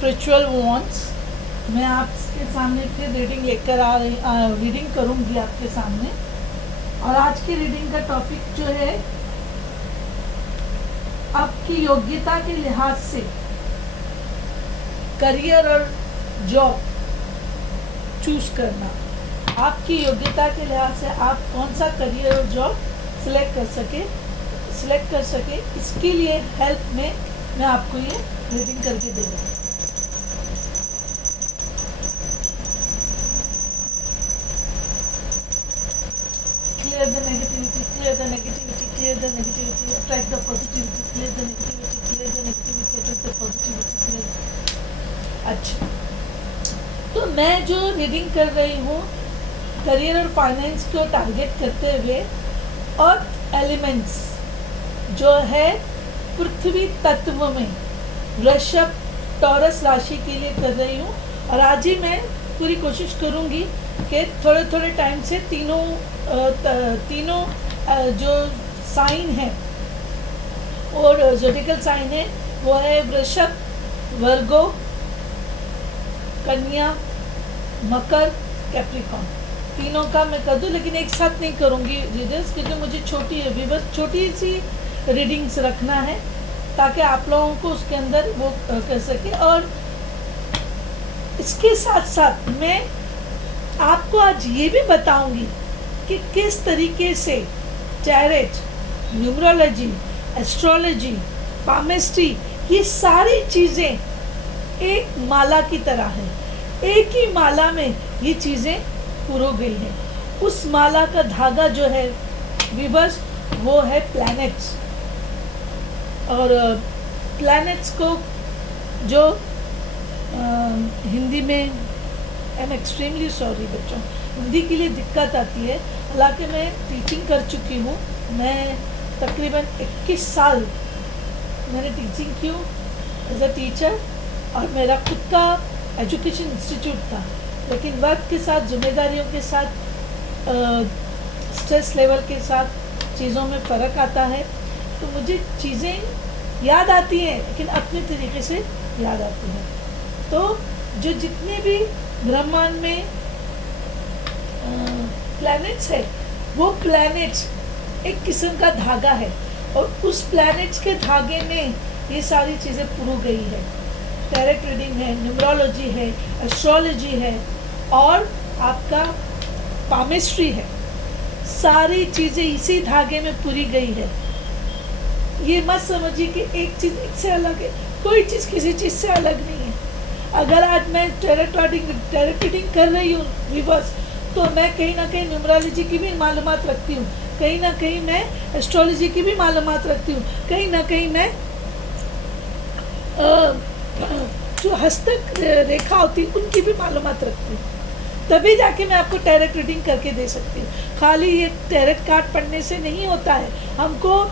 Spiritual wants. मैं आपके सामने फिर रीडिंग लेकर रीडिंग करूंगी आपके सामने। और आज की रीडिंग का टॉपिक जो है आपकी योग्यता के लिहाज से करियर और जॉब चूज करना। आपकी योग्यता के लिहाज से आप कौन सा करियर और जॉब सिलेक्ट कर सके इसके लिए हेल्प में मैं आपको ये रीडिंग करके दे रहा हूँ। Clear the negativity, clear the negativity, clear the negativity, attract the positivity, clear the negativity, clear the negativity, attract the positivity, clear the... अच्छा, तो मैं जो रीडिंग कर रही हूँ करियर और फाइनेंस को टारगेट करते हुए अर्थ एलिमेंट्स जो है पृथ्वी तत्व में वृषभ टॉरस राशि के लिए कर रही हूँ। और आज ही मैं पूरी कोशिश करूँगी कि थोड़े थोड़े टाइम से तीनों जो साइन है और ज़ोडिकल साइन है वो है वृषभ, वर्गो, कन्या, मकर, कैप्रिकॉर्न, तीनों का मैं कर दूँ। लेकिन एक साथ नहीं करूँगी रीडर्स क्योंकि मुझे छोटी सी रीडिंग्स रखना है ताकि आप लोगों को उसके अंदर वो कर सके। और इसके साथ साथ मैं आपको आज ये भी बताऊंगी कि किस तरीके से टैरेट, न्यूमरोलॉजी, एस्ट्रोलॉजी, पामिस्ट्री ये सारी चीज़ें एक माला की तरह है। एक ही माला में ये चीज़ें पुरो गई हैं। उस माला का धागा जो है विवर्स वो है प्लैनेट्स। और प्लैनेट्स को जो हिंदी में आई एम एक्सट्रीमली सॉरी बच्चों, हिंदी के लिए दिक्कत आती है। हालांकि मैं टीचिंग कर चुकी हूँ, मैं तकरीबन 21 साल मैंने टीचिंग की एज अ टीचर और मेरा खुद का एजुकेशन इंस्टीट्यूट था। लेकिन वक्त के साथ, जिम्मेदारियों के साथ, स्ट्रेस लेवल के साथ चीज़ों में फ़र्क आता है। तो मुझे चीज़ें याद आती हैं लेकिन अपने तरीके से याद आती हैं। तो जो जितने भी ब्रह्मांड में प्लैनेट्स है वो प्लैनेट्स एक किस्म का धागा है और उस प्लैनेट्स के धागे में ये सारी चीज़ें पुरो गई है। टैरेट रीडिंग है, न्यूमरोलॉजी है, एस्ट्रोलॉजी है और आपका पामिस्ट्री है। सारी चीज़ें इसी धागे में पुरी गई है। ये मत समझिए कि एक चीज़ एक से अलग है, कोई चीज़ किसी चीज़ से अलग नहीं है। अगर आज मैं टैरेट रीडिंग कर रही हूँ रिवर्स, तो मैं कहीं ना कहीं न्यूमरोलॉजी की भी मालूमात रखती हूँ, कहीं ना कहीं मैं एस्ट्रोलॉजी की भी मालूमात रखती हूँ, कहीं ना कहीं मैं जो हस्तक रेखा होती है उनकी भी मालूमात रखती हूँ। तभी जाके मैं आपको टैरेट रीडिंग करके दे सकती हूँ। खाली ये टैरेट कार्ड पढ़ने से नहीं होता है, हमको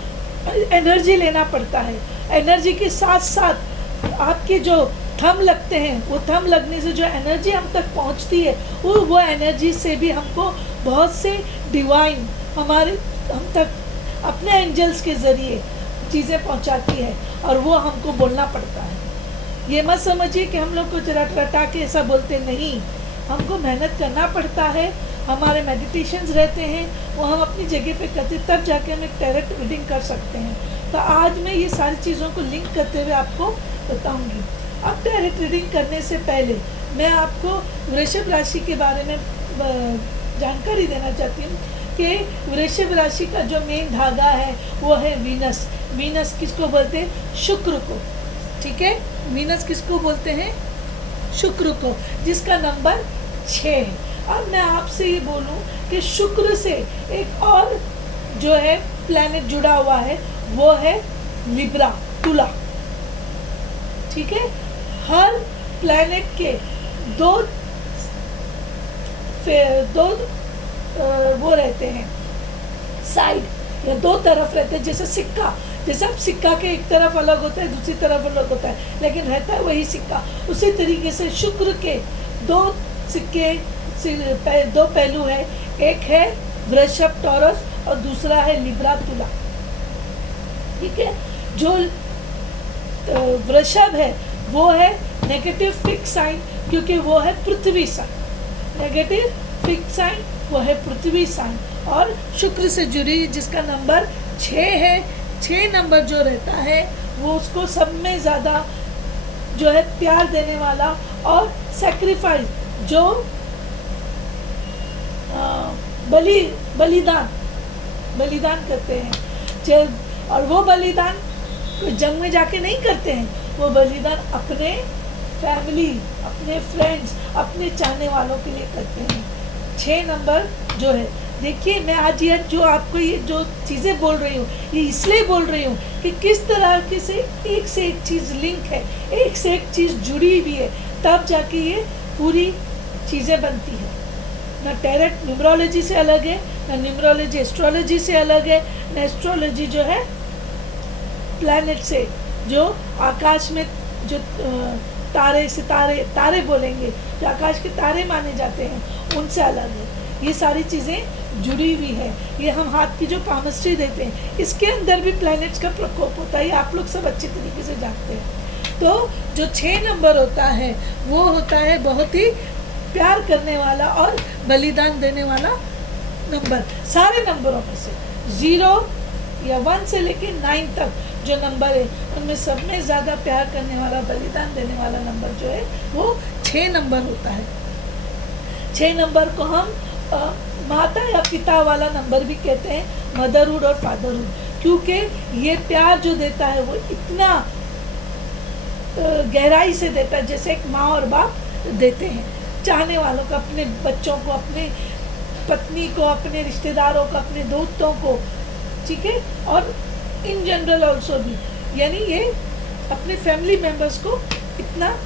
एनर्जी लेना पड़ता है। एनर्जी के साथ साथ आपके जो थंब लगते हैं, वो थंब लगने से जो एनर्जी हम तक पहुंचती है वो एनर्जी से भी हमको बहुत से डिवाइन हम तक अपने एंजल्स के ज़रिए चीज़ें पहुंचाती है और वो हमको बोलना पड़ता है। ये मत समझिए कि हम लोग को रटा के ऐसा बोलते नहीं, हमको मेहनत करना पड़ता है। हमारे मेडिटेशंस रहते हैं, वो हम अपनी जगह पे करते, तब जाके हम एक टैरेट रीडिंग कर सकते हैं। तो आज मैं ये सारी चीज़ों को लिंक करते हुए आपको बताऊंगी। अब टैरेट रीडिंग करने से पहले मैं आपको वृषभ राशि के बारे में जानकारी देना चाहती हूँ कि वृषभ राशि का जो मेन धागा है वो है वीनस। वीनस किसको बोलते हैं? शुक्र को। ठीक है, वीनस किसको बोलते हैं? शुक्र को, जिसका नंबर 6 है। अब मैं आपसे ये बोलूं कि शुक्र से एक और जो है प्लैनेट जुड़ा हुआ है वो है लिब्रा, तुला। ठीक है, हर प्लैनेट के दो वो रहते हैं साइड या दो तरफ रहते हैं, जैसे सिक्का। जैसे अब सिक्का के एक तरफ अलग होता है, दूसरी तरफ अलग होता है, लेकिन रहता है वही सिक्का। उसी तरीके से शुक्र के दो सिक्के, दो पहलू है। एक है वृषभ टॉरस और दूसरा है लिब्रा तुला। ठीक है, जो वृषभ है वो है नेगेटिव फिक्स साइन, क्योंकि वो है पृथ्वी साइन। नेगेटिव फिक्स साइन वो है पृथ्वी साइन। और शुक्र से जुड़ी जिसका नंबर 6 है, 6 नंबर जो रहता है वो उसको सब में ज़्यादा जो है प्यार देने वाला और सेक्रीफाइस, जो बलिदान करते हैं। और वो बलिदान कोई जंग में जाके नहीं करते हैं, वो बलिदान अपने फैमिली, अपने फ्रेंड्स, अपने चाहने वालों के लिए करते हैं। 6 नंबर जो है, देखिए मैं आज ये जो आपको ये जो चीज़ें बोल रही हूँ, ये इसलिए बोल रही हूँ कि किस तरह के से एक चीज़ लिंक है, एक से एक चीज़ जुड़ी हुई है, तब जाके ये पूरी चीज़ें बनती है। ना टैरेट न्यूमरोलॉजी से अलग है, ना न्यूमरोलॉजी एस्ट्रोलॉजी से अलग है, ना एस्ट्रोलॉजी जो है प्लैनेट से, जो आकाश में जो तारे सितारे, तारे बोलेंगे, जो आकाश के तारे माने जाते हैं, उनसे अलग है। ये सारी चीज़ें जुड़ी हुई है। ये हम हाथ की जो पामस्ट्री देते हैं, इसके अंदर भी प्लैनेट्स का प्रकोप होता है, आप लोग सब अच्छे तरीके से जानते हैं। तो जो 6 नंबर होता है वो होता है बहुत ही प्यार करने वाला और बलिदान देने वाला नंबर। सारे नंबरों में से 0 या 1 से लेकर 9 तक जो नंबर है, उनमें सब में ज़्यादा प्यार करने वाला, बलिदान देने वाला नंबर जो है वो 6 नंबर होता है। 6 नंबर को हम माता या पिता वाला नंबर भी कहते हैं, मदरहुड और फादरहुड, क्योंकि ये प्यार जो देता है वो इतना गहराई से देता है, जैसे एक माँ और बाप देते हैं चाहने वालों को, अपने बच्चों को, अपने पत्नी को, अपने रिश्तेदारों को, अपने दोस्तों को, ठीक है, और इन जनरल ऑल्सो भी, यानी ये अपने फैमिली मेम्बर्स को इतना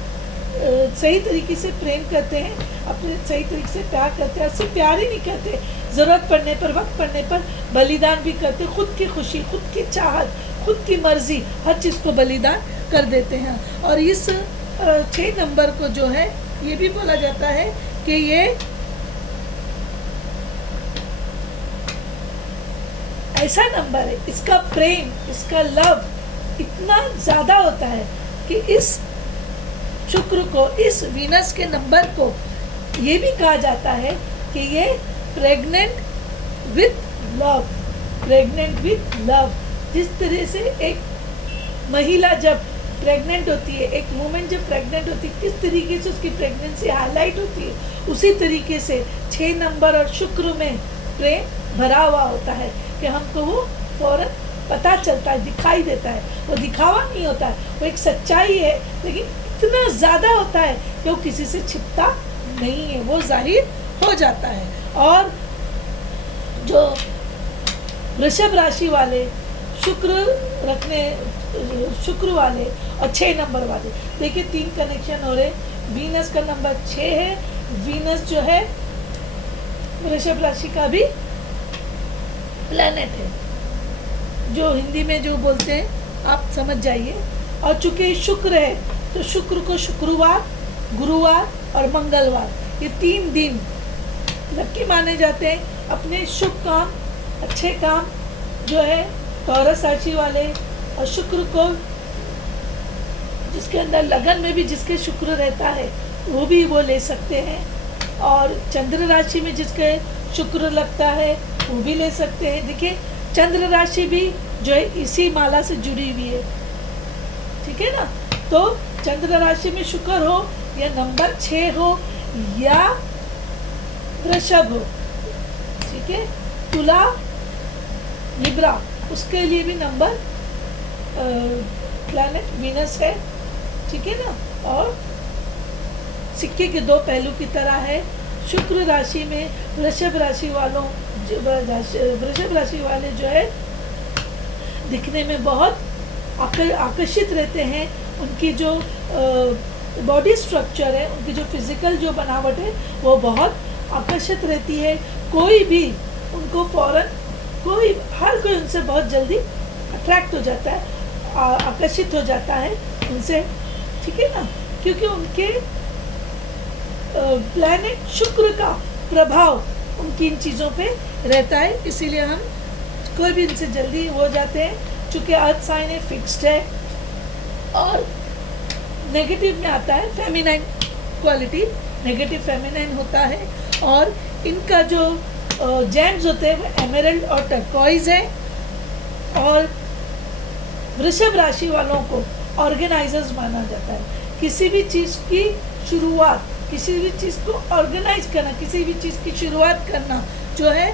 सही तरीके से प्रेम करते हैं, अपने सही तरीके से प्यार करते हैं। सिर्फ प्यार ही नहीं करते, ज़रूरत पड़ने पर, वक्त पड़ने पर बलिदान भी करते, खुद की खुशी, खुद की चाहत, खुद की मर्जी, हर चीज़ को बलिदान कर देते हैं। और इस 6 नंबर को जो है ये भी बोला जाता है कि ये ऐसा नंबर है, इसका प्रेम, इसका लव इतना ज़्यादा होता है कि इस शुक्र को, इस वीनस के नंबर को ये भी कहा जाता है कि ये pregnant with love, pregnant with love. जिस तरह से एक महिला जब प्रेग्नेंट होती है, एक वुमेन जब प्रेग्नेंट होती है, किस तरीके से उसकी प्रेगनेंसी हाईलाइट होती है, उसी तरीके से 6 नंबर और शुक्र में प्रेम भरा हुआ होता है कि हमको वो फौरन पता चलता है, दिखाई देता है। वो दिखावा नहीं होता है, वो एक सच्चाई है, लेकिन इतना ज़्यादा होता है कि वो किसी से छिपता नहीं है, वो जाहिर हो जाता है। और जो वृषभ राशि वाले, शुक्र वाले और 6 नंबर वाले, देखिए 3 कनेक्शन हो रहे। वीनस का नंबर 6 है, वीनस जो है वृषभ राशि का भी प्लैनेट है, जो हिंदी में जो बोलते हैं आप समझ जाइए। और चूंकि शुक्र है तो शुक्र को शुक्रवार, गुरुवार और मंगलवार, ये 3 दिन लक्की माने जाते हैं अपने शुभ काम, अच्छे काम जो है टॉरस राशि वाले। और शुक्र को, जिसके अंदर लगन में भी जिसके शुक्र रहता है वो भी वो ले सकते हैं, और चंद्र राशि में जिसके शुक्र लगता है वो भी ले सकते हैं। देखिए चंद्र राशि भी जो है इसी माला से जुड़ी हुई है, ठीक है ना। तो चंद्र राशि में शुक्र हो या नंबर 6 हो या वृषभ हो, ठीक है, तुला, लिब्रा, उसके लिए भी नंबर प्लैनेट वीनस है, ठीक है ना। और सिक्के के 2 पहलू की तरह है। शुक्र राशि में वृषभ राशि वालों, वृषभ राशि वाले जो है दिखने में बहुत आकर्षित रहते हैं। उनकी जो बॉडी स्ट्रक्चर है, उनकी जो फिजिकल जो बनावट है वो बहुत आकर्षित रहती है। कोई भी उनको फौरन, हर कोई उनसे बहुत जल्दी अट्रैक्ट हो जाता है, आकर्षित हो जाता है उनसे, ठीक है ना, क्योंकि उनके प्लैनेट शुक्र का प्रभाव उनकी इन चीज़ों पे रहता है, इसीलिए हम कोई भी इनसे जल्दी हो जाते हैं। चूँकि अर्थ साइन है, फिक्स्ड है, और नेगेटिव में आता है फेमिनाइन क्वालिटी, नेगेटिव फेमिनाइन होता है। और इनका जो जेम्स होते हैं वो एमरल्ड और टर्कोइज है। और वृषभ राशि वालों को ऑर्गेनाइजर्स माना जाता है। किसी भी चीज़ की शुरुआत, किसी भी चीज़ को ऑर्गेनाइज करना, किसी भी चीज़ की शुरुआत करना जो है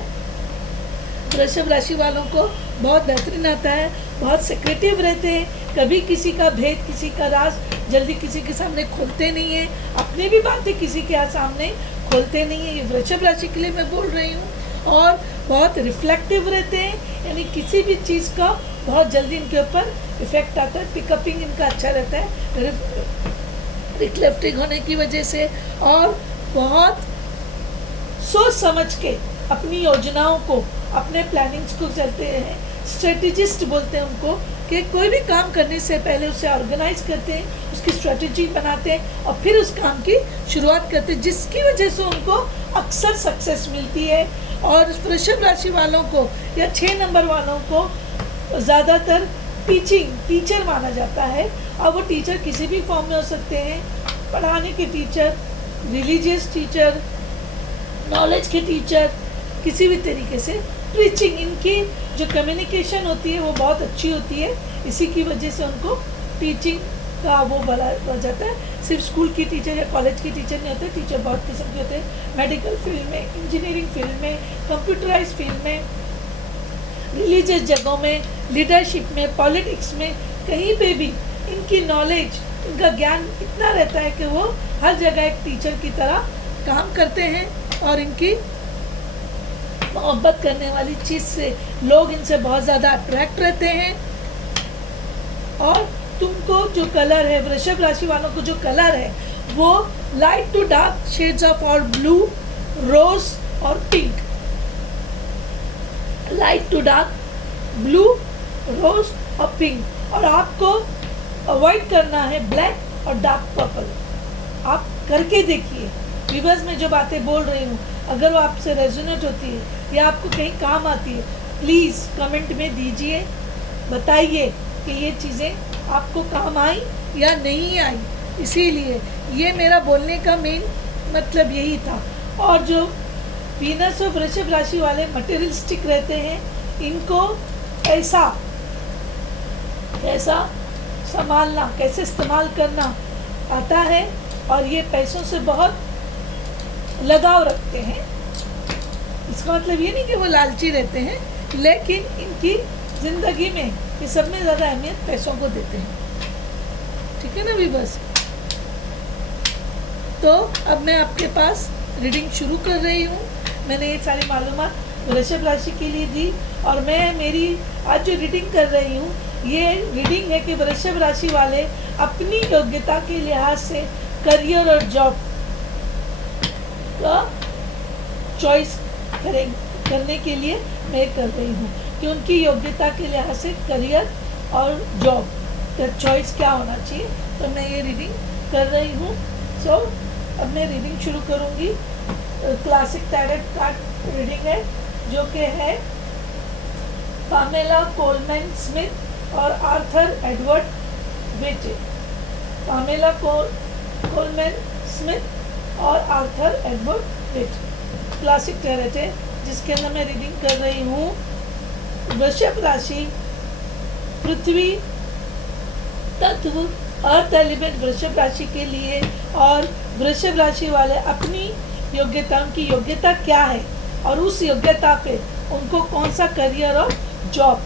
वृषभ राशि वालों को बहुत बेहतरीन आता है। बहुत सेक्रेटिव रहते हैं, कभी किसी का भेद, किसी का राज जल्दी किसी के सामने खोलते नहीं हैं, अपनी भी बातें किसी के सामने खोलते नहीं हैं। ये वृषभ राशि के लिए मैं बोल रही हूँ। और बहुत रिफ्लेक्टिव रहते हैं, यानी किसी भी चीज़ का बहुत जल्दी इनके ऊपर इफेक्ट आता है। पिकअपिंग इनका अच्छा रहता है रिफ्लेक्टिंग होने की वजह से। और बहुत सोच समझ के अपनी योजनाओं को, अपने प्लानिंग्स को चलते हैं। स्ट्रेटेजिस्ट बोलते हैं उनको, कि कोई भी काम करने से पहले उसे ऑर्गेनाइज करते हैं, उसकी स्ट्रेटेजी बनाते हैं और फिर उस काम की शुरुआत करते हैं, जिसकी वजह से उनको अक्सर सक्सेस मिलती है। और वृषभ राशि वालों को या 6 नंबर वालों को ज़्यादातर टीचर माना जाता है। और वो टीचर किसी भी फॉर्म में हो सकते हैं, पढ़ाने के टीचर, रिलीजियस टीचर, नॉलेज के टीचर, किसी भी तरीके से। टीचिंग, इनकी जो कम्युनिकेशन होती है वो बहुत अच्छी होती है, इसी की वजह से उनको टीचिंग का वो बोला जाता है। सिर्फ स्कूल की टीचर या कॉलेज की टीचर नहीं होते, टीचर बहुत किस्म के होते हैं। मेडिकल फील्ड में, इंजीनियरिंग फील्ड में, कंप्यूटराइज फील्ड में, रिलीजियस जगहों में, लीडरशिप में, पॉलिटिक्स में, कहीं पे भी इनकी नॉलेज, इनका ज्ञान इतना रहता है कि वो हर जगह एक टीचर की तरह काम करते हैं। और इनकी मोहब्बत करने वाली चीज़ से लोग इनसे बहुत ज़्यादा अट्रैक्ट रहते हैं। और तुमको जो कलर है, वृषभ राशि वालों को जो कलर है वो light to dark shades of और ब्लू, रोज और pink. Light to dark blue, rose और पिंक। और आपको अवॉइड करना है ब्लैक और डार्क पर्पल। आप करके देखिए। व्यूअर्स, में जो बातें बोल रही हूँ अगर वो आपसे रेजोनेट होती है या आपको कहीं काम आती है, प्लीज़ कमेंट में दीजिए, बताइए कि ये चीज़ें आपको काम आई या नहीं आई। इसीलिए ये मेरा बोलने का मेन मतलब यही था। और जो वीनस और वृषभ राशि वाले मटेरियलिस्टिक रहते हैं, इनको कैसा संभालना, कैसे इस्तेमाल करना आता है। और ये पैसों से बहुत लगाव रखते हैं। इसका मतलब ये नहीं कि वो लालची रहते हैं, लेकिन इनकी ज़िंदगी में ये सब में ज़्यादा अहमियत पैसों को देते हैं। ठीक है ना व्यूअर्स? तो अब मैं आपके पास रीडिंग शुरू कर रही हूँ। मैंने ये सारी मालूमात वृषभ राशि के लिए दी। और मैं मेरी आज जो रीडिंग कर रही हूँ, ये रीडिंग है कि वृषभ राशि वाले अपनी योग्यता के लिहाज से करियर और जॉब का चॉइस करने के लिए मैं कर रही हूँ कि उनकी योग्यता के लिहाज से करियर और जॉब का चॉइस क्या होना चाहिए। तो मैं ये रीडिंग कर रही हूँ। सो अब मैं रीडिंग शुरू करूँगी। क्लासिक टैरेट कार्ड रीडिंग है, जो कि है पामेला कोलमैन स्मिथ और आर्थर एडवर्ड विट। पामेला कोलमैन स्मिथ और आर्थर एडवर्ड विट क्लासिक टैरेट है, जिसके अंदर मैं रीडिंग कर रही हूँ। वृषभ राशि, पृथ्वी तत्व, अर्थ एलिमेंट वृषभ राशि के लिए। और वृषभ राशि वाले अपनी योग्यता, उनकी योग्यता क्या है और उस योग्यता पे उनको कौन सा करियर और जॉब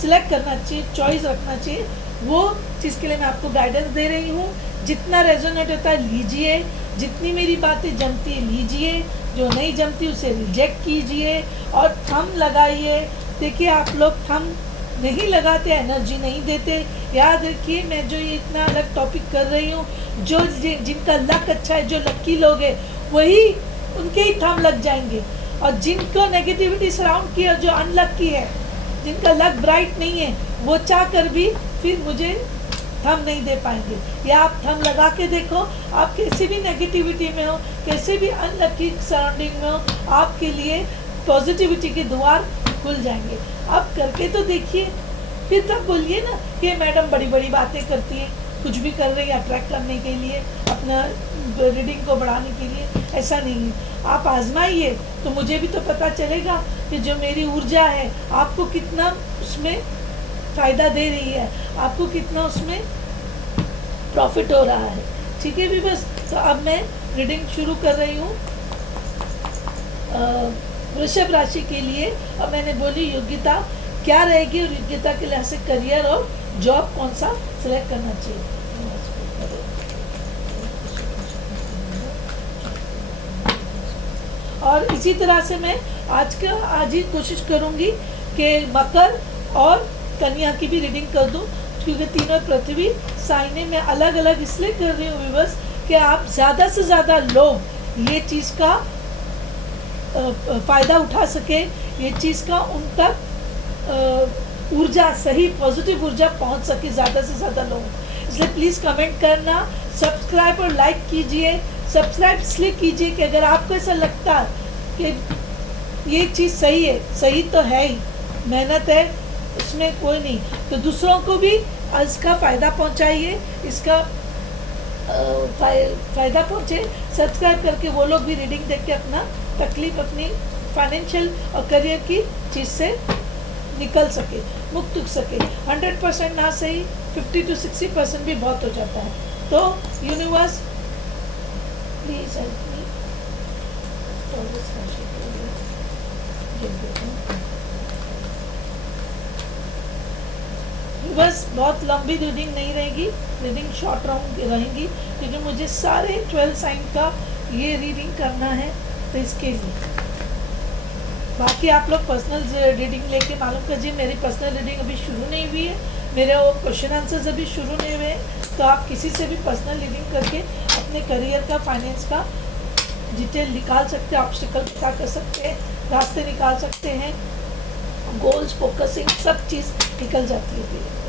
सिलेक्ट करना चाहिए, चॉइस रखना चाहिए, वो चीज़ के लिए मैं आपको गाइडेंस दे रही हूँ। जितना रेजोनेट होता है लीजिए, जितनी मेरी बातें जमती है लीजिए, जो नहीं जमती उसे रिजेक्ट कीजिए और थंब लगाइए। देखिए, आप लोग थंब नहीं लगाते, एनर्जी नहीं देते। याद रखिए, मैं जो ये इतना अलग टॉपिक कर रही हूँ, जो जिनका लक अच्छा है, जो लक्की लोग हैं, वही उनके ही थंब लग जाएंगे। और जिनको नेगेटिविटी सराउंड किया, जो अनलक्की है, जिनका लक ब्राइट नहीं है, वो चाह कर भी फिर मुझे थंब नहीं दे पाएंगे। या आप थंब लगा के देखो, आप कैसे भी नेगेटिविटी में हो, कैसे भी अनलकी सराउंडिंग में हो, आपके लिए पॉजिटिविटी के द्वार खुल जाएंगे। आप करके तो देखिए, फिर तब बोलिए ना कि मैडम बड़ी बड़ी बातें करती है। कुछ भी कर रही है अट्रैक्ट करने के लिए, अपना रीडिंग को बढ़ाने के लिए, ऐसा नहीं है। आप आजमाइए तो मुझे भी तो पता चलेगा कि जो मेरी ऊर्जा है आपको कितना उसमें फ़ायदा दे रही है, आपको कितना उसमें प्रॉफिट हो रहा है। ठीक है भी बस। तो अब मैं रीडिंग शुरू कर रही हूँ वृषभ राशि के लिए। अब मैंने बोली योग्यता क्या रहेगी और योग्यता के लिहाज से करियर और जॉब कौन सा सिलेक्ट करना चाहिए। और इसी तरह से मैं आज ही कोशिश करूँगी कि मकर और कन्या की भी रीडिंग कर दूँ, क्योंकि तीनों पृथ्वी साइने में अलग अलग इसलिए कर रही हूँ विवश कि आप ज़्यादा से ज़्यादा लोग ये चीज़ का फ़ायदा उठा सके, ये चीज़ का उन तक ऊर्जा, सही पॉजिटिव ऊर्जा पहुंच सके ज़्यादा से ज़्यादा लोग। इसलिए प्लीज़ कमेंट करना, सब्सक्राइब और लाइक कीजिए। सब्सक्राइब इसलिए कीजिए कि अगर आपको ऐसा लगता है कि ये चीज़ सही है, सही तो है ही, मेहनत है उसमें कोई नहीं, तो दूसरों को भी इसका फ़ायदा पहुंचाइए, इसका फ़ायदा पहुँचे। सब्सक्राइब करके वो लोग भी रीडिंग देख के अपना तकलीफ, अपनी फाइनेंशियल और करियर की चीज़ से निकल सके, मुक्त हो सके। 100% ना सही, 50 to 60% भी बहुत हो जाता है। तो यूनिवर्स प्लीज हेल्प मी। बस बहुत लंबी रीडिंग नहीं रहेगी, रीडिंग शॉर्ट रहेंगी, क्योंकि मुझे सारे 12 साइन का ये रीडिंग करना है, तो इसके लिए। बाकी आप लोग पर्सनल रीडिंग लेके मालूम कीजिए। मेरी पर्सनल रीडिंग अभी शुरू नहीं हुई है, मेरे वो क्वेश्चन आंसर्स अभी शुरू नहीं हुए हैं, तो आप किसी से भी पर्सनल रीडिंग करके अपने करियर का, फाइनेंस का डिटेल निकाल सकते हैं, ऑब्स्टिकल पता कर सकते हैं, रास्ते निकाल सकते हैं, गोल्स, फोकसिंग, सब चीज़ निकल जाती है धीरे।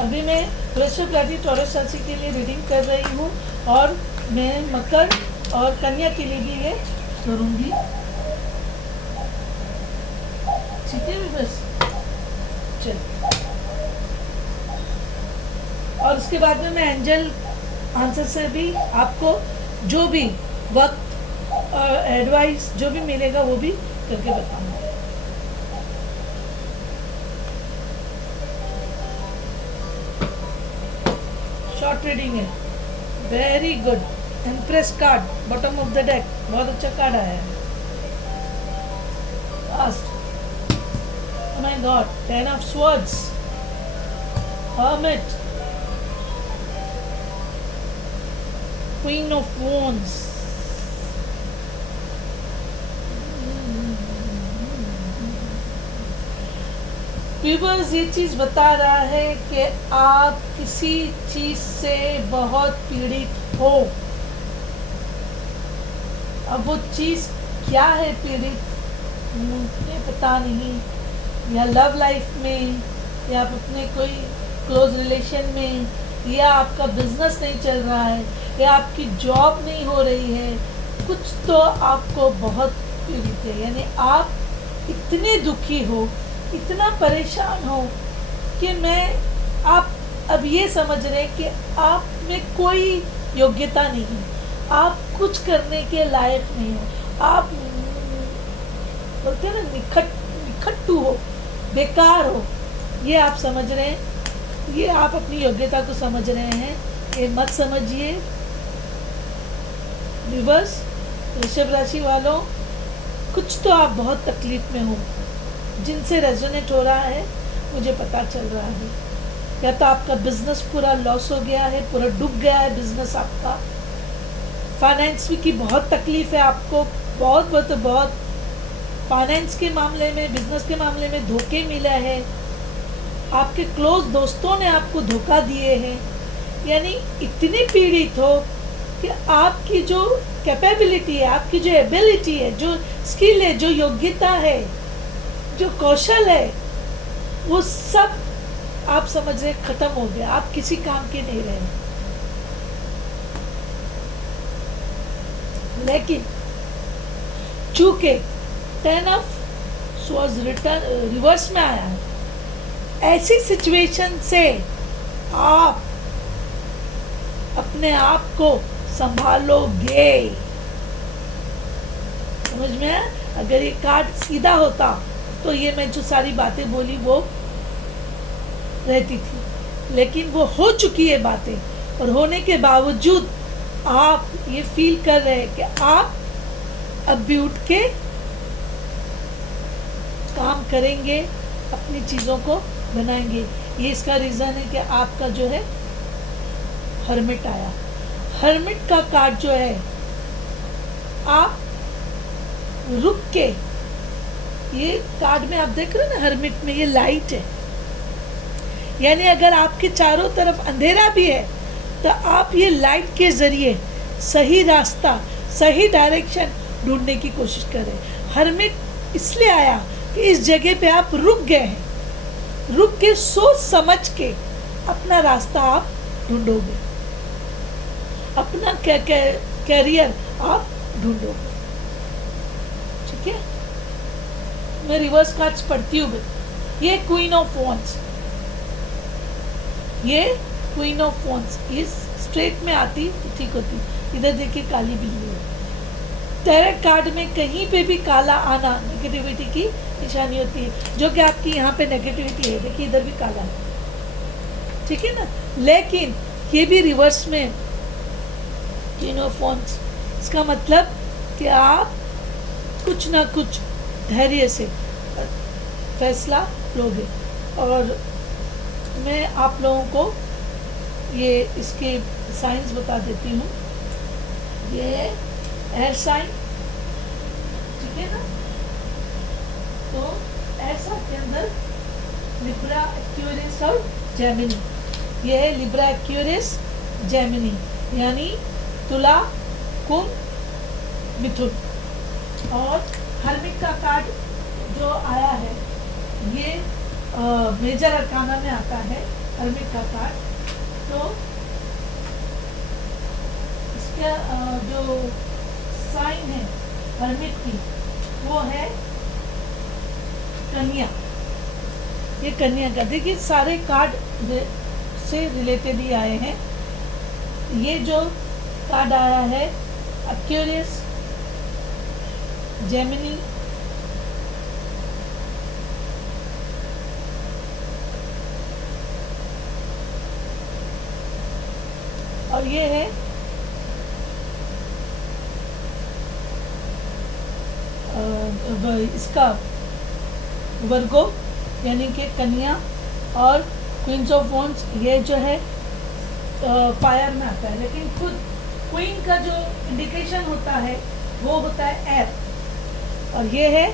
अभी मैं वृषभ राशि, टॉरस राशि के लिए रीडिंग कर रही हूँ, और मैं मकर और कन्या के लिए भी ये करूँगी। ठीक है बस, चल। और उसके बाद में मैं एंजल आंसर से भी आपको जो भी वक्त एडवाइस जो भी मिलेगा वो भी करके बताऊँगा। शॉर्ट रीडिंग है, very good. Empress card bottom of the deck, बहुत अच्छा कार्ड आया है। Last, oh my God, 10 of swords, hermit, queen of wands, viewers ये चीज़ बता रहा है कि आप किसी चीज़ से बहुत पीड़ित हो। अब वो चीज़ क्या है पीड़ित, मुझे पता नहीं, या लव लाइफ में, या आप अपने कोई क्लोज रिलेशन में, या आपका बिजनेस नहीं चल रहा है, या आपकी जॉब नहीं हो रही है, कुछ तो आपको बहुत पीड़ित है। यानी आप इतने दुखी हो, इतना परेशान हो कि आप अब ये समझ रहे कि आप में कोई योग्यता नहीं है, आप कुछ करने के लायक नहीं हो, आप बोलते हैं ना निखट्टू हो, बेकार हो, ये आप समझ रहे हैं, ये आप अपनी योग्यता को समझ रहे हैं ये मत समझिए। रिवर्स वृषभ राशि वालों, कुछ तो आप बहुत तकलीफ में हो, जिनसे रेजोनेट हो रहा है मुझे पता चल रहा है। या तो आपका बिजनेस पूरा लॉस हो गया है, पूरा डूब गया है बिजनेस आपका, फाइनेंस की बहुत तकलीफ है आपको, बहुत फाइनेंस के मामले में, बिजनेस के मामले में धोखे मिले हैं, आपके क्लोज दोस्तों ने आपको धोखा दिए हैं, यानी इतनी पीड़ित हो कि आपकी जो कैपेबिलिटी है, आपकी जो एबिलिटी है, जो स्किल है, जो योग्यता है, जो कौशल है, वो सब आप समझ रहे खत्म हो गया, आप किसी काम के नहीं रहे। लेकिन चूंकि 10 ऑफ स्वॉर्ड्स रिवर्स में आया है, ऐसी सिचुएशन से आप अपने आप को संभालोगे। समझ में है? अगर ये कार्ड सीधा होता तो ये मैं जो सारी बातें बोली वो रहती थी, लेकिन वो हो चुकी है बातें, और होने के बावजूद आप ये फील कर रहे हैं कि आप अब भी उठ के काम करेंगे, अपनी चीज़ों को बनाएंगे। ये इसका रीज़न है कि आपका जो है हर्मिट आया। हर्मिट का कार्ड जो है, आप रुक के, ये कार्ड में आप देख रहे हो ना, हर्मिट में ये लाइट है, यानी अगर आपके चारों तरफ अंधेरा भी है तो आप ये लाइट के ज़रिए सही रास्ता, सही डायरेक्शन ढूंढने की कोशिश करें। हर्मिट इसलिए आया कि इस जगह पे आप रुक गए हैं, रुक के सोच समझ के अपना रास्ता आप ढूंढोगे, अपना कैरियर आप ढूंढोगे। ठीक है, मैं रिवर्स कार्ड्स पढ़ती हूँ। ये क्वीन ऑफ वॉन्ड्स, ये क्वीन ऑफ वॉन्ड्स, ये स्ट्रेट में आती तो ठीक होती। इधर देखिए काली बिल्ली है। टैरेट कार्ड में कहीं पे भी काला आना नेगेटिविटी की निशानी होती है, जो कि आपकी यहाँ पे नेगेटिविटी है। देखिए इधर भी काला है, ठीक है ना। लेकिन ये भी रिवर्स में क्वीन ऑफ वॉन्ड्स, इसका मतलब कि आप कुछ ना कुछ धैर्य से फैसला लोगे। और मैं आप लोगों को ये इसके साइंस बता देती हूँ। ये एयर साइन, ठीक है ना। तो एयर साइन के अंदर लिब्रा, एक्वेरियस और जेमिनी, ये है लिब्रा, एक्वेरियस, जेमिनी, यानी तुला, कुंभ, मिथुन। और हर्मिट का कार्ड जो आया है, ये मेजर अरकाना में आता है हर्मिट का कार्ड। तो इसका जो साइन है हर्मिट की, वो है कन्या। ये कन्या का, देखिए सारे कार्ड से रिलेटेड ही आए हैं। ये जो कार्ड आया है एक्वेरियस, जेमिनी, और ये है इसका वर्गो, यानी कि कन्या। और क्वींस ऑफ वॉन्ड्स, ये जो है फायर में आता है, लेकिन खुद क्वीन का जो इंडिकेशन होता है वो होता है एयर, और ये है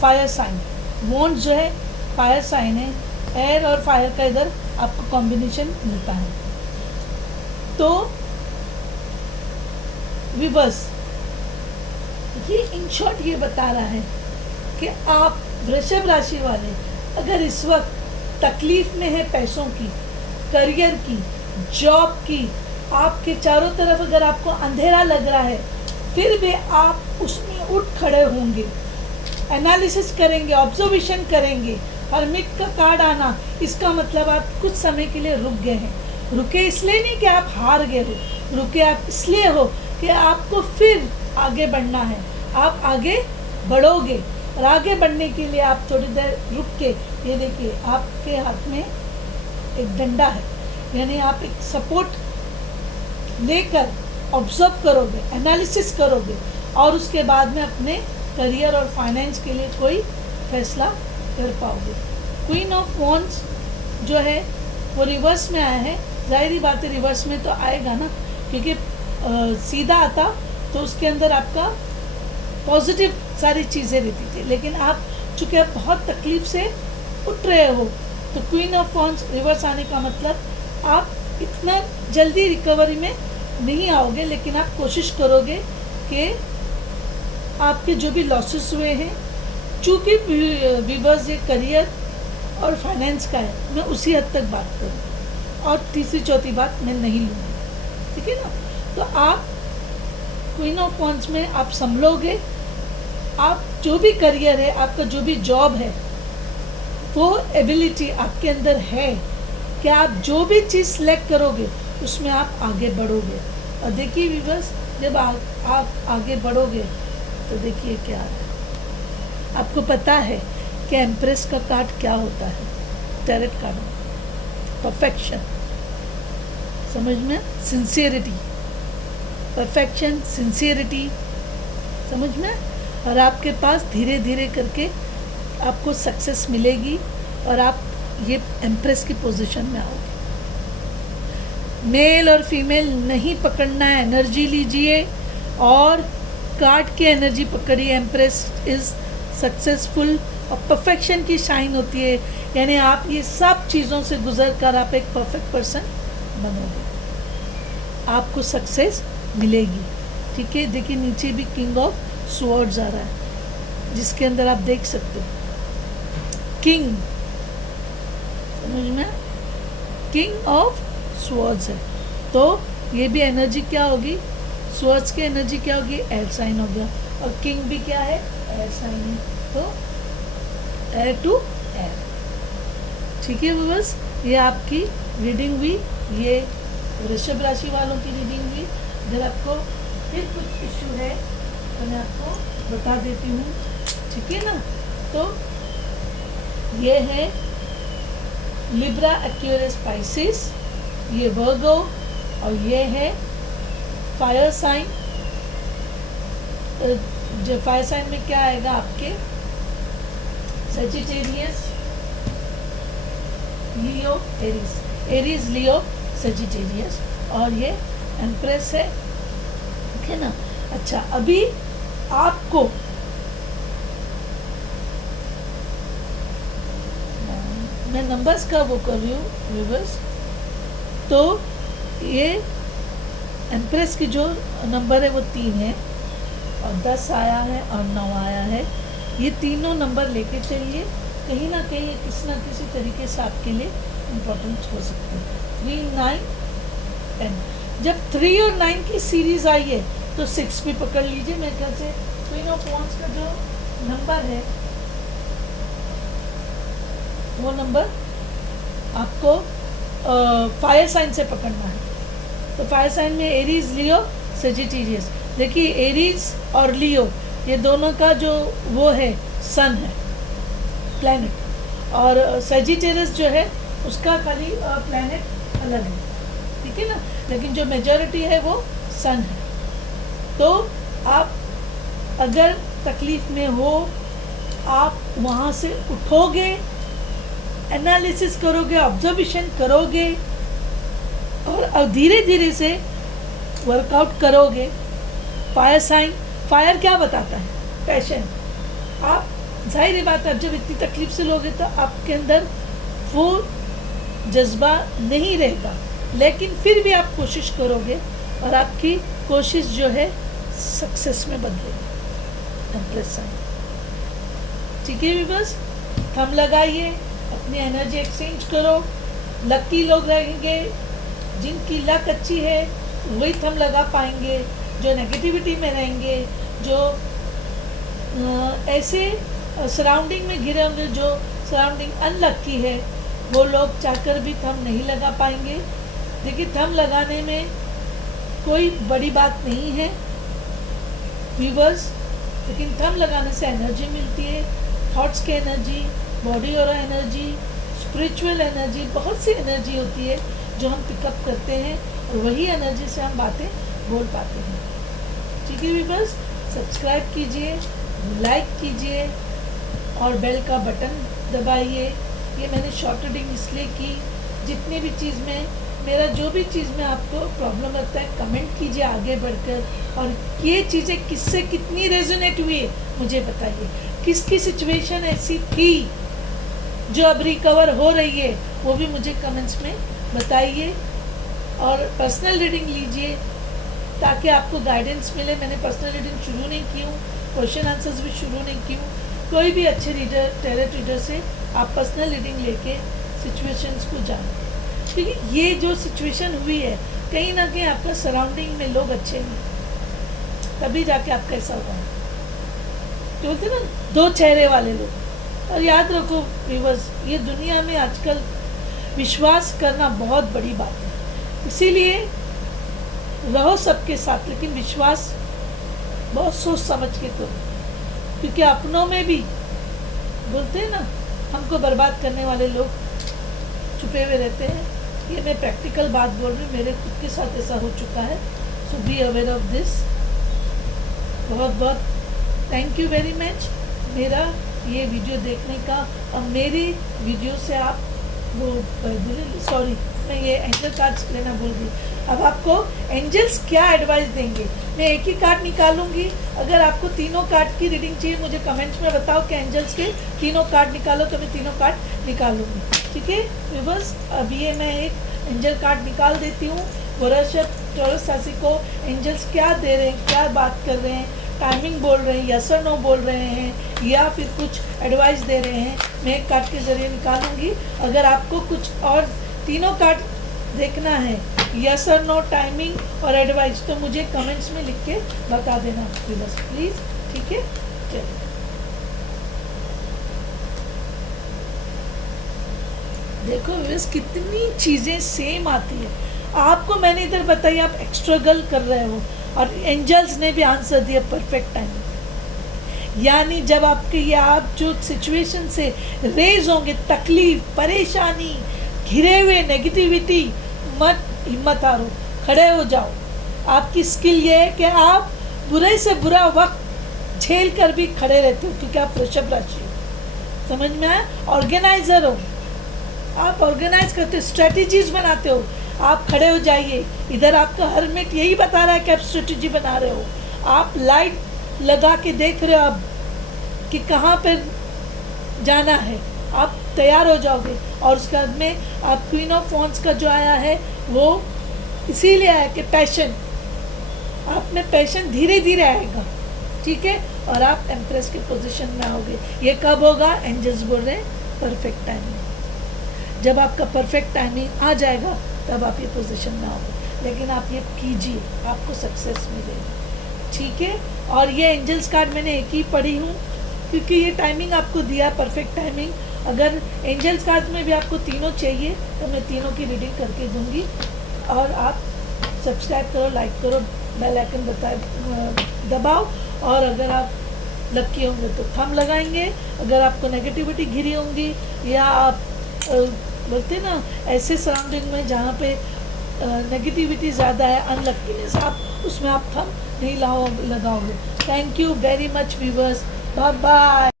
फायर साइन। वॉन्ड्स जो है फायर साइन है, एयर और फायर का इधर आपको कॉम्बिनेशन मिलता है। तो विवर्स, ये इन शॉर्ट ये बता रहा है कि आप वृषभ राशि वाले अगर इस वक्त तकलीफ में है, पैसों की, करियर की, जॉब की, आपके चारों तरफ अगर आपको अंधेरा लग रहा है, फिर भी आप उसमें उठ खड़े होंगे, एनालिसिस करेंगे, ऑब्जर्वेशन करेंगे। हर्मिट का कार्ड आना, इसका मतलब आप कुछ समय के लिए रुक गए हैं। रुके इसलिए नहीं कि आप हार गए हो, रुके आप इसलिए हो कि आपको फिर आगे बढ़ना है, आप आगे बढ़ोगे। और आगे बढ़ने के लिए आप थोड़ी देर रुक के, ये देखिए आपके हाथ में एक डंडा है, यानी आप एक सपोर्ट लेकर ऑब्जर्व करोगे, एनालिसिस करोगे और उसके बाद में अपने करियर और फाइनेंस के लिए कोई फैसला कर पाओगे। क्वीन ऑफ वॉन्ड्स जो है वो रिवर्स में आया है। जाहिर बात है रिवर्स में तो आएगा ना, क्योंकि सीधा आता तो उसके अंदर आपका पॉजिटिव सारी चीज़ें रहती थी, लेकिन आप चूँकि आप बहुत तकलीफ से उठ रहे हो तो क्वीन ऑफ वॉन्ड्स रिवर्स आने का मतलब आप इतना जल्दी रिकवरी में नहीं आओगे, लेकिन आप कोशिश करोगे कि आपके जो भी लॉसेस हुए हैं, चूँकि वीवर्स ये करियर और फाइनेंस का है, मैं उसी हद तक बात करूँ और तीसरी चौथी बात मैं नहीं लूँगी, ठीक है ना। तो आप क्वीन ऑफ वॉन्ड्स में आप संभलोगे, आप जो भी करियर है, आपका जो भी जॉब है, वो एबिलिटी आपके अंदर है कि आप जो भी चीज़ सेलेक्ट करोगे उसमें आप आगे बढ़ोगे। और देखिए व्यूअर्स, जब आप आगे बढ़ोगे तो देखिए क्या है, आपको पता है कि एम्प्रेस का कार्ड क्या होता है, टैरेट कार्ड, परफेक्शन, समझ में, सिंसियरिटी, परफेक्शन, सिंसियरिटी, समझ में। और आपके पास धीरे धीरे करके आपको सक्सेस मिलेगी और आप ये एम्प्रेस की पोजीशन में आओगे। मेल और फीमेल नहीं पकड़ना है, एनर्जी लीजिए और कार्ड की एनर्जी पकड़िए। एम्प्रेस इज़ सक्सेसफुल और परफेक्शन की शाइन होती है, यानी आप ये सब चीज़ों से गुजर कर आप एक परफेक्ट पर्सन बनोगे, आपको सक्सेस मिलेगी, ठीक है। देखिए नीचे भी किंग ऑफ स्वॉर्ड्स आ रहा है, जिसके अंदर आप देख सकते हो किंग, समझ में, किंग ऑफ स्वॉर्ड्स है। तो ये भी एनर्जी क्या होगी, स्वॉर्ड्स की एनर्जी क्या होगी, एयर साइन हो गया, और किंग भी क्या है, एयर साइन है, तो एयर टू एयर, ठीक है। बस ये आपकी रीडिंग हुई, ये वृषभ राशि वालों की रीडिंग हुई। अगर आपको फिर कुछ इशू है तो मैं आपको बता देती हूँ, ठीक है ना। तो ये है लिब्रा, एक्वेरियस, स्पाइसिस, ये वर्गो, और ये है फायर साइन। जो फायर साइन में क्या आएगा आपके, सजिटेरियस, लियो, एरीज, एरीज, लियो, सजिटेरियस, और ये एम्प्रेस है, ठीक है ना। अच्छा, अभी आपको मैं नंबर्स का वो कर रही हूँ व्यूअर्स। तो ये एम्प्रेस की जो नंबर है वो 3 है, और 10 आया है और 9 आया है। ये तीनों नंबर लेके चलिए, कहीं ना कहीं किसी ना किसी तरीके से आपके लिए इम्पोर्टेंट हो सकते हैं। 3, 9, 10, जब 3 और 9 की सीरीज आई है तो 6 भी पकड़ लीजिए। मेरे ख्याल से क्वीन ऑफ वॉन्ड्स का जो नंबर है वो नंबर आपको फायर साइन से पकड़ना है। तो फायर साइन में एरीज, लियो, सजिटेरियस। देखिए एरीज और लियो ये दोनों का जो वो है सन है, प्लैनेट, और सजिटेरियस जो है उसका खाली प्लैनेट अलग है, ठीक है ना, लेकिन जो मेजॉरिटी है वो सन है। तो आप अगर तकलीफ़ में हो, आप वहाँ से उठोगे, एनालिसिस करोगे, ऑब्जर्वेशन करोगे और धीरे धीरे से वर्कआउट करोगे। फायर साइन, फायर क्या बताता है, पैशन। आप जाहिर बात है, आप जब इतनी तकलीफ से लोगे तो आपके अंदर वो जज्बा नहीं रहेगा, लेकिन फिर भी आप कोशिश करोगे और आपकी कोशिश जो है सक्सेस में बदलेगी। एम्प्रेस साइन, ठीक है व्यूअर्स, थंब लगाइए, अपनी एनर्जी एक्सचेंज करो। लकी लोग रहेंगे, जिनकी लक अच्छी है वही थंब लगा पाएंगे। जो नेगेटिविटी में रहेंगे, जो ऐसे सराउंडिंग में घिरे होंगे, जो सराउंडिंग अनलक्की है, वो लोग चाहकर भी थंब नहीं लगा पाएंगे। देखिए थंब लगाने में कोई बड़ी बात नहीं है व्यूअर्स, लेकिन थंब लगाने से एनर्जी मिलती है, थॉट्स की एनर्जी, बॉडी और एनर्जी, स्पिरिचुअल एनर्जी, बहुत सी एनर्जी होती है जो हम पिकअप करते हैं और वही एनर्जी से हम बातें बोल पाते हैं। ठीक है व्यूअर्स, सब्सक्राइब कीजिए, लाइक कीजिए और बेल का बटन दबाइए। ये मैंने शॉर्ट रीडिंग इसलिए की, जितनी भी चीज़ में मेरा जो भी चीज़ में आपको प्रॉब्लम लगता है कमेंट कीजिए आगे बढ़कर, और ये चीज़ें किससे कितनी रेजोनेट हुई है मुझे बताइए। किसकी सिचुएशन ऐसी थी जो अब रिकवर हो रही है वो भी मुझे कमेंट्स में बताइए। और पर्सनल रीडिंग लीजिए ताकि आपको गाइडेंस मिले। मैंने पर्सनल रीडिंग शुरू नहीं की हूँ, क्वेश्चन आंसर्स भी शुरू नहीं की हूँ। कोई भी अच्छे रीडर, टैरोट रीडर से आप पर्सनल रीडिंग लेके सिचुएशंस को जानें, क्योंकि ये जो सिचुएशन हुई है कहीं ना कहीं आपका सराउंडिंग में लोग अच्छे नहीं, तभी जाके आपका ऐसा हुआ है। तो बोलते ना दो चेहरे वाले लोग। और याद रखो व्यूअर्स, ये दुनिया में आजकल विश्वास करना बहुत बड़ी बात है, इसीलिए रहो सबके साथ, लेकिन विश्वास बहुत सोच समझ के करो, क्योंकि अपनों में भी बोलते हैं ना हमको बर्बाद करने वाले लोग छुपे हुए रहते हैं। ये मैं प्रैक्टिकल बात बोल रही हूँ, मेरे खुद के साथ ऐसा हो चुका है। सो बी अवेयर ऑफ दिस। बहुत बहुत थैंक यू वेरी मच मेरा ये वीडियो देखने का। और मेरी वीडियो से आप वो सॉरी मैं ये एंजल कार्ड्स लेना भूल गई। अब आपको एंजल्स क्या एडवाइस देंगे, मैं एक ही कार्ड निकालूंगी। अगर आपको तीनों कार्ड की रीडिंग चाहिए मुझे कमेंट्स में बताओ कि एंजल्स के तीनों कार्ड निकालो, तो मैं तीनों कार्ड निकालूंगी। ठीक है व्यूअर्स, अब ये मैं एक एंजल कार्ड निकाल देती हूँ। वृषभ टॉरस राशि को एंजल्स क्या दे रहे हैं, क्या बात कर रहे हैं, टाइमिंग बोल रहे हैं, यस और नो बोल रहे हैं, या फिर कुछ एडवाइस दे रहे हैं, मैं एक कार्ड के ज़रिए निकालूंगी। अगर आपको कुछ और तीनों कार्ड देखना है, यस और नो, टाइमिंग और एडवाइस, तो मुझे कमेंट्स में लिख के बता देना बस प्लीज़। ठीक है, चलिए देखो बस कितनी चीज़ें सेम आती है। आपको मैंने इधर बताई, आप स्ट्रगल कर रहे हो और एंजल्स ने भी आंसर दिया परफेक्ट टाइम। यानी जब आपके ये आप जो सिचुएशन से रेज होंगे, तकलीफ, परेशानी, घिरे हुए नेगेटिविटी, मत हिम्मत हारो, खड़े हो जाओ। आपकी स्किल ये है कि आप बुरे से बुरा वक्त झेल कर भी खड़े रहते हो, क्योंकि आप वृषभ राशि हो। समझ में आया? ऑर्गेनाइजर हो, आप ऑर्गेनाइज करते हो, स्ट्रेटजीज बनाते हो। आप खड़े हो जाइए। इधर आपका हरमिट यही बता रहा है कि आप स्ट्रेटजी बना रहे हो। आप लाइट लगा के देख रहे हो अब कि कहाँ पर जाना है, आप तैयार हो जाओगे। और उसके बाद में आप क्वीन ऑफ वॉन्ड्स का जो आया है वो इसीलिए आया कि पैशन, आप में पैशन धीरे धीरे आएगा। ठीक है, और आप एम्प्रेस की पोजीशन में आओगे। ये कब होगा? एंजल्स बोल रहे हैं परफेक्ट टाइमिंग। जब आपका परफेक्ट टाइमिंग आ जाएगा तब आप ये पोजीशन में आओगे, लेकिन आप ये कीजिए, आपको सक्सेस मिलेगी। ठीक है, और ये एंजल्स कार्ड मैंने एक ही पढ़ी हूँ क्योंकि ये टाइमिंग आपको दिया, परफेक्ट टाइमिंग। अगर एंजल्स कार्ड में भी आपको तीनों चाहिए तो मैं तीनों की रीडिंग करके दूंगी। और आप सब्सक्राइब करो, लाइक करो, बेल आइकन दबाओ। और अगर आप लकी होंगे तो थंब लगाएंगे। अगर आपको नेगेटिविटी घिरी होंगी या आप बोलते ना ऐसे सराउंडिंग में जहाँ पे नेगेटिविटी ज़्यादा है, अनलक्कीनेस, आप उसमें आप थंब नहीं लगाओगे। Thank you very much viewers, bye bye.